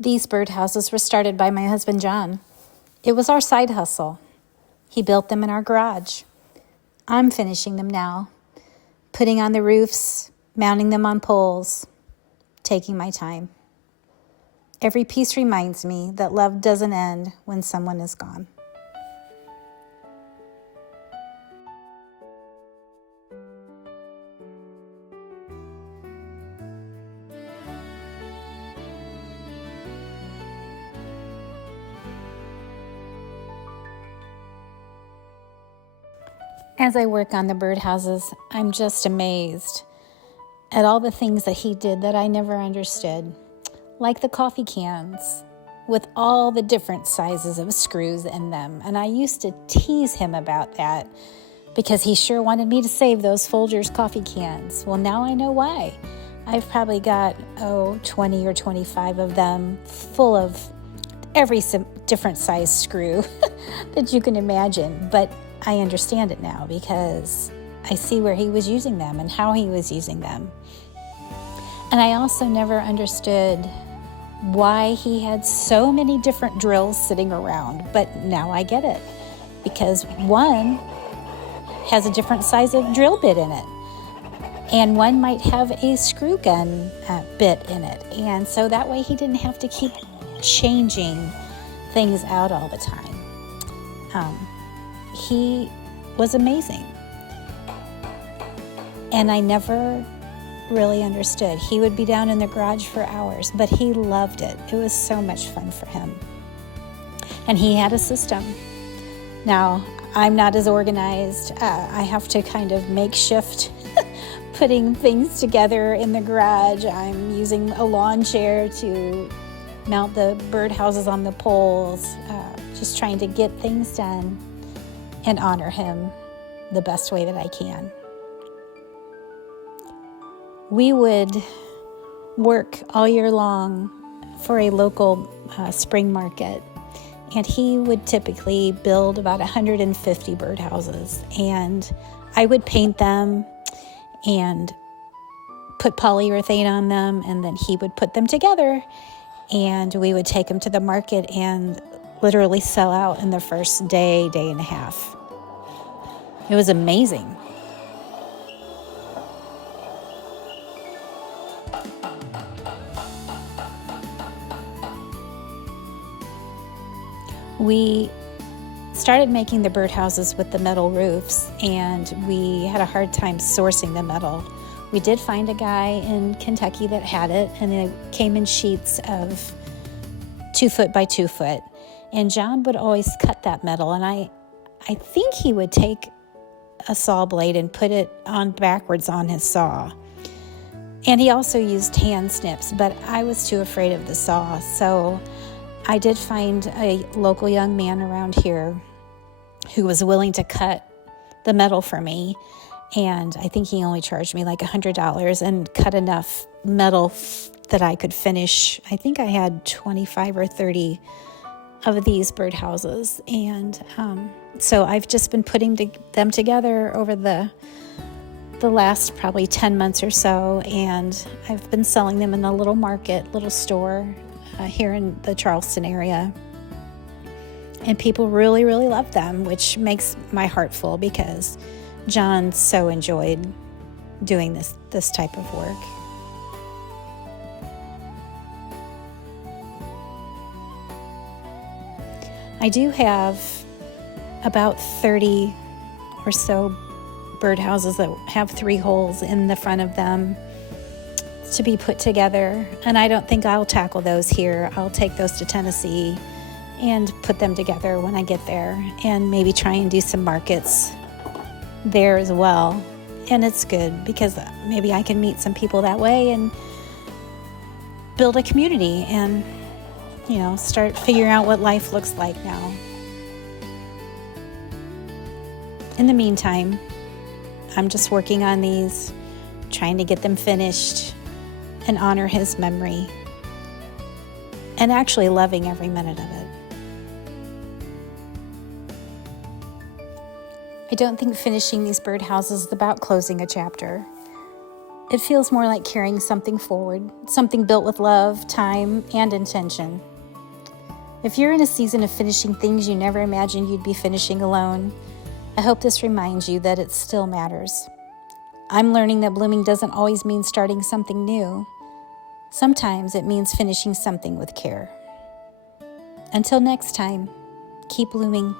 These birdhouses were started by my husband, John. It was our side hustle. He built them in our garage. I'm finishing them now, putting on the roofs, mounting them on poles, taking my time. Every piece reminds me that love doesn't end when someone is gone. As I work on the birdhouses, I'm just amazed at all the things that he did that I never understood, like the coffee cans with all the different sizes of screws in them. And I used to tease him about that because he sure wanted me to save those Folgers coffee cans. Well, now I know why. I've probably got, 20 or 25 of them full of every different size screw that you can imagine. But I understand it now because I see where he was using them and how he was using them. And I also never understood why he had so many different drills sitting around, but now I get it, because one has a different size of drill bit in it, and one might have a screw gun bit in it, and so that way he didn't have to keep changing things out all the time. He was amazing, and I never really understood. He would be down in the garage for hours, but he loved it. It was so much fun for him. And he had a system. Now, I'm not as organized. I have to kind of makeshift putting things together in the garage. I'm using a lawn chair to mount the birdhouses on the poles, just trying to get things done and honor him the best way that I can. We would work all year long for a local spring market, and he would typically build about 150 birdhouses, and I would paint them and put polyurethane on them, and then he would put them together, and we would take them to the market and literally sell out in the first day and a half. It was amazing. We started making the birdhouses with the metal roofs, and we had a hard time sourcing the metal. We did find a guy in Kentucky that had it, and it came in sheets of 2 foot by 2 foot. And John would always cut that metal, and I think he would take a saw blade and put it on backwards on his saw. And he also used hand snips, but I was too afraid of the saw, so I did find a local young man around here who was willing to cut the metal for me, and I think he only charged me like $100 and cut enough metal that I could finish. I think I had 25 or 30 of these birdhouses, and so I've just been putting them together over the last probably 10 months or so, and I've been selling them in a little store here in the Charleston area. And people really, really love them, which makes my heart full because John so enjoyed doing this type of work. I do have about 30 or so birdhouses that have 3 holes in the front of them to be put together, and I don't think I'll tackle those here. I'll take those to Tennessee and put them together when I get there, and maybe try and do some markets there as well. And it's good because maybe I can meet some people that way and build a community and, start figuring out what life looks like now. In the meantime, I'm just working on these, trying to get them finished and honor his memory, and actually loving every minute of it. I don't think finishing these birdhouses is about closing a chapter. It feels more like carrying something forward, something built with love, time, and intention. If you're in a season of finishing things you never imagined you'd be finishing alone, I hope this reminds you that it still matters. I'm learning that blooming doesn't always mean starting something new. Sometimes it means finishing something with care. Until next time, keep blooming.